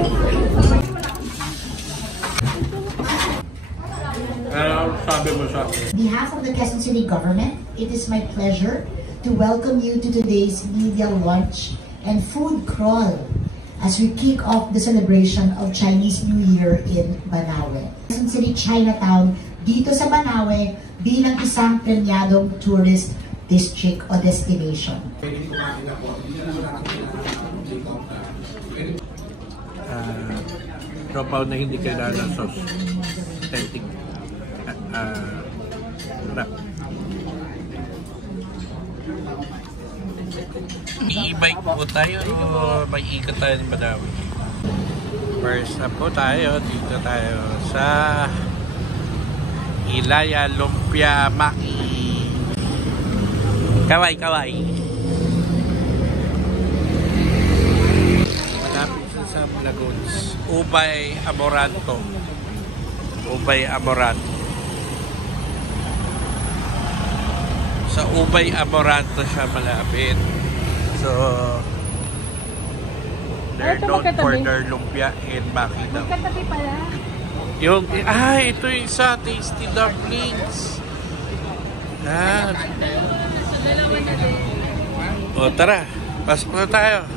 On behalf of the Quezon City government, it is my pleasure to welcome you to today's media launch and food crawl as we kick off the celebration of Chinese New Year in Banawe. Quezon City Chinatown dito sa Banawe bilang isang premiadong tourist district o destination. Tropaw na hindi kailangan sauce. Authentic. I-bike po tayo o may ikot tayo ng Banawe? First na po tayo. Dito tayo sa Ilaya Lumpia Maki. Kaway, kaway. Malapit sa Lagoons. Ubay Amoranto. Ubay Amoranto. Sa Ubay Amoranto siya malapit. So, they're known for their lumpia and maki daw. Magkatabi pala. Yung, ito yung isa, tasty dumplings. O, tara. Pasok na tayo.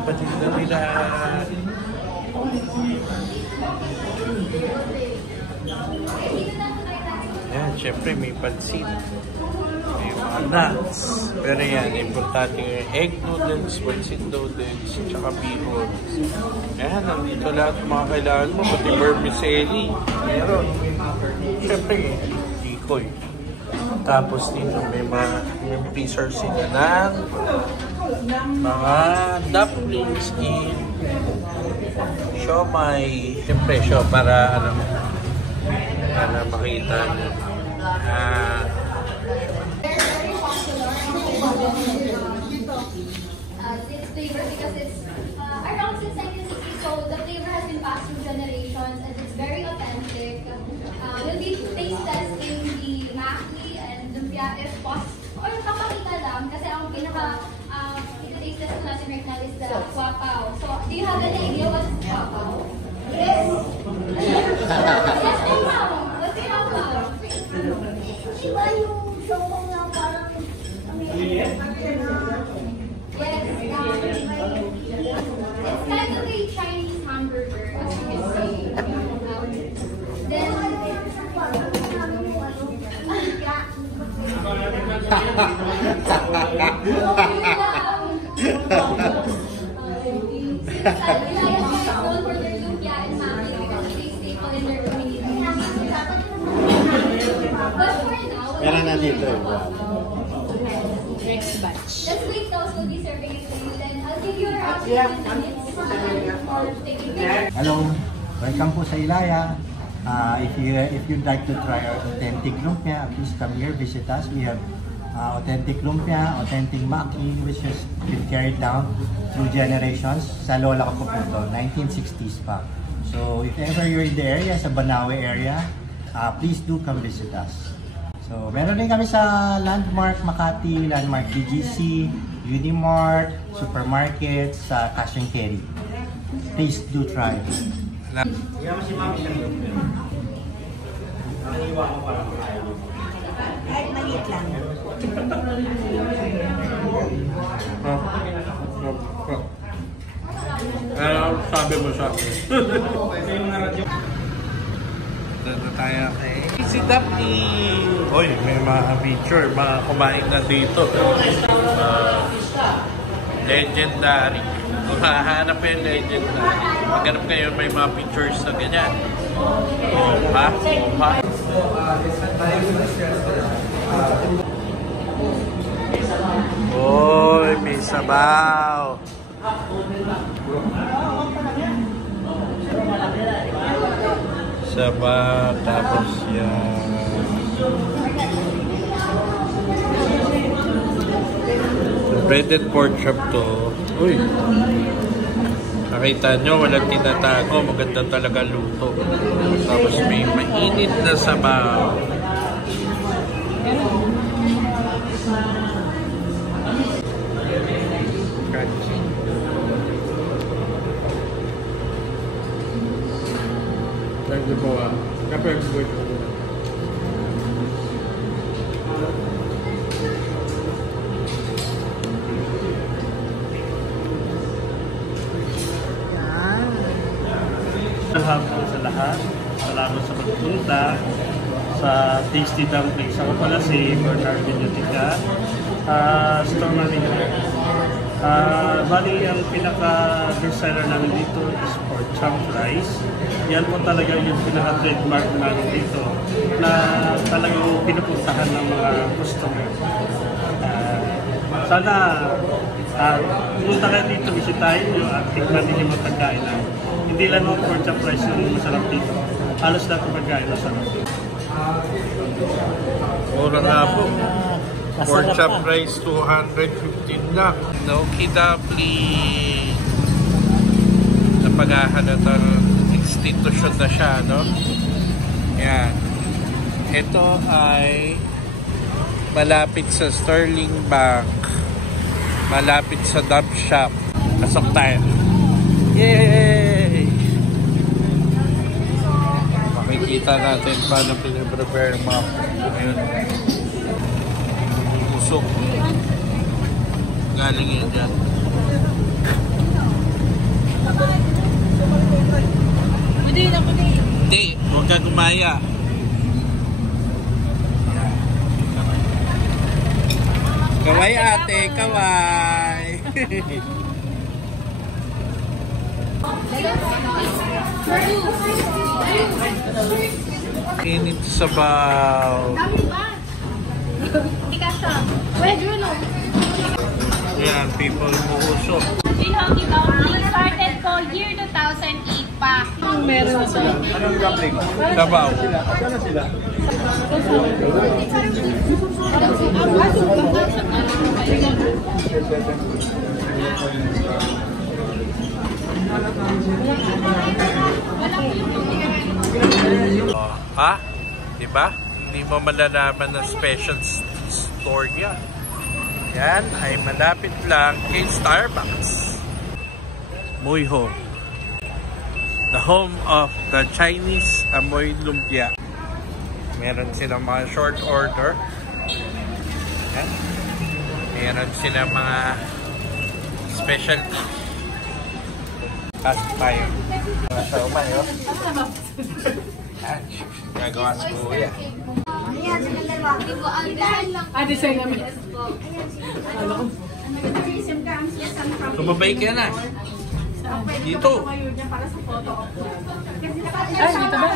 Kapatid na nila. Yan, syempre may pansit. May mga nuts. Pero yan, importante yung egg noodles, pansit noodles, tsaka bihon. Yan, nandito lahat mga kailangan mo. Pati vermicelli. Meron. Syempre, ikoy. Tapos dito may mga freezer sila ng mga dumplings in siomay. Siyempre, para para makita nyo. This flavor because it's around since 1960, so the flavor has been passed through generations and it's very authentic. We'll be taste testing the maki and lumpia if possible. Or papakita lang kasi ang taste test natin right now is the guapao. So, do you have an idea what is guapao? Yes! Yes, ma'am! What's the guapao? Diba yung sokong na parang yes, it's kind of a Chinese hamburger, as you can see. Then, meron na dito. Next batch. Let's wait those will be serving it to you. Then I'll give you around 10 minutes for taking pictures. Hello, welcome po sa Ilaya. If you'd like to try our authentic lumpia, please come here, visit us. We have authentic lumpia, authentic maki, which has been carried down through generations. Sa lola ko po ito, 1960s pa. So if ever you're in the area, sa Banawe area, please do come visit us. So, meron din kami sa Landmark Makati, Landmark BGC, Unimart, Supermarket, sa Cash and Carry. Please do try. Kahit maliit lang. Sabi mo sa akin. Doon na tayo kay si Daphne. Oy, may mga picture, mga kumain na dito. Legendary. Kung hahanap yung legendary, maghanap kayo may mga pictures na ganyan. Oha, oha. Oy, may sabaw. Sabaw, tapos yan. Breaded pork chop to. Uy. Nakita nyo, walang tinatago. Maganda talaga luto. Tapos may mainit na sabaw. Ito po kapag buhay ko. Hapon sa lahat. Salamat sa pagpunta sa Tasty Dumplings. Ako pala si Bernard Bilutica, store manager. Bali, ang pinaka-bestseller namin dito is pork chop rice. Yan po talaga yung pinaka-trademark namin dito na talagang pinupuntahan ng mga customer. Sana pumunta kayo dito, bisitahin nyo at tignan din yung mga pagkain namin. Hindi lang ang pork chop rice yung masarap dito. Halos lahat ng pagkain masarap dito. Mura nga po. Pork chop rice, 215 lang. Noki-Dumpling. Napaghahalatang institution na siya, no? Yan. Ito ay malapit sa Sterling Bank. Malapit sa Dub Shop. Pasok tayo. Yay! Makikita natin paano pinaprepare yung mga ngayon. Pusok. Galing yun dyan. Hindi, huwag ka gumaya. Kaway ate, kaway. Init sa baw. Yan, people muusok. Hockey Dumpling started ko year 2008 pa. Meron sila. Anong dumpling? Sabaw. Sana sila? Oh, ha? Diba? Hindi mo malalaman ng special store niya. Yan ay malapit lang kay Starbucks. Amoy Home. The home of the Chinese Amoy Lumpia. Meron silang mga short order. Yan. Meron silang mga special. Pasok tayo. Mga saumay, oh. Yan. Gagawa sa kuya. Design namin. Kumabay ka na. Dito. Ay, dito ba?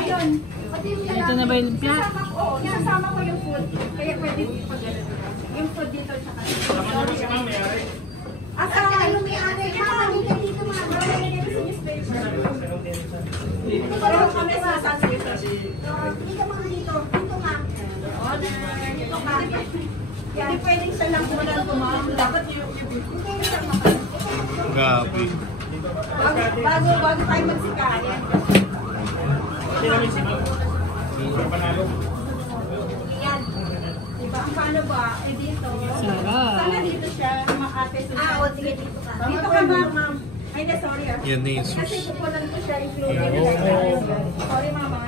Dito na ba yung lumpia? Oo, sinasama ko yung food. Kaya pwede pag yung food dito tsaka. Asa yung may-ari? Dito mga dito pa rin kami sa Sunset. Dito mga dito. Dito nga. Dito nga. Hindi pwedeng siya lang muna tumawag. Dapat yung Gabi. bago tayo magsikayan. Yan. Diba? Paano ba? Eh dito. Sana dito siya makate siya. O sige dito ka. Dito ka ma'am. Ay, sorry ah. Yan na yung Kasi sus. kukulan ko siya included. Sorry mama.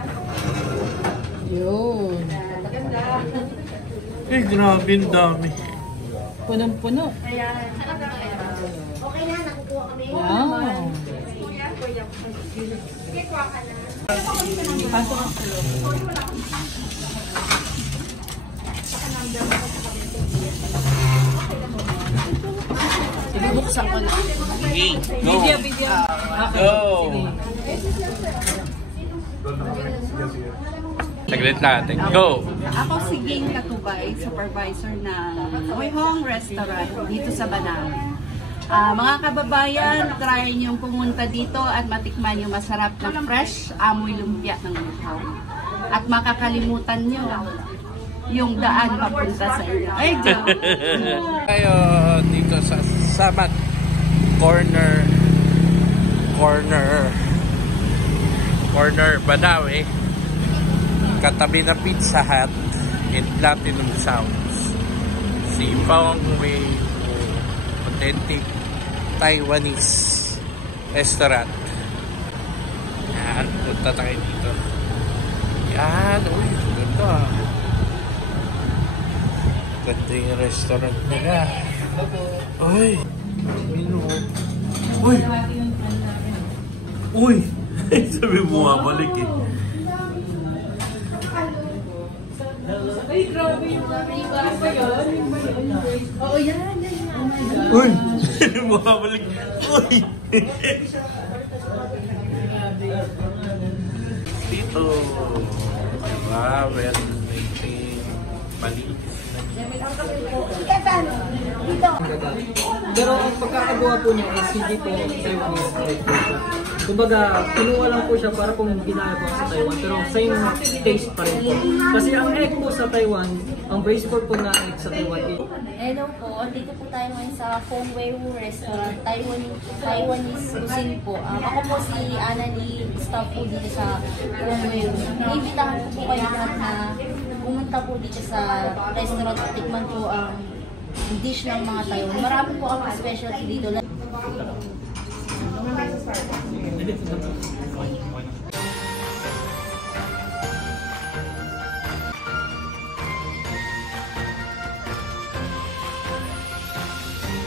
Yun. Maganda. Eh, grabe ang dami. Punong-puno. Ayan. Okay na, nakukuha kami. Wow. Kuya. Sige, kuha ka na. Pasok ang Bubuksan ko na. Okay, go. Video. Go. Saglit natin. Go. Ako si Ging Katubay, supervisor ng Amoy Home Restaurant dito sa Banal. Mga kababayan, try niyong pumunta dito at matikman yung masarap na fresh amoy lumpia ng Amoy Home. At makakalimutan niyo yung daan papunta sa inyo. Ay, Tayo dito sa Samat Corner Banawe, katabi na Pizza Hut in Platinum Sounds. Sipawang may authentic Taiwanese restaurant. Yan, punta tayo dito. Yan, uy, ganda. Ganda yung restaurant nila. Uy, menu. Uy! Uy! Sabi mo bumabalik eh. Ay, grabe yung riba pa yun. Oo, yan. Uy! Bumabalik. Uy! Dito. Diba? Meron may maliit. Pero ang pagkakagawa po niya is hindi po Taiwanese bread po siya. Kumbaga, kinuha lang po siya para kung ginaya po sa Taiwan, pero same taste pa rin po. Kasi ang egg po sa Taiwan, ang base pork po na egg sa Taiwan is... Hello po, dito po tayo ngayon sa Feng Wei Wu Restaurant, Taiwanese cuisine po. Ako po si Ana Lee, staff po dito sa Feng Wei Wu. Iimbitahan po kayo lahat na pumunta po dito sa restaurant at tikman po ang dish ng mga Taiwan. Marami po ang specialty dito.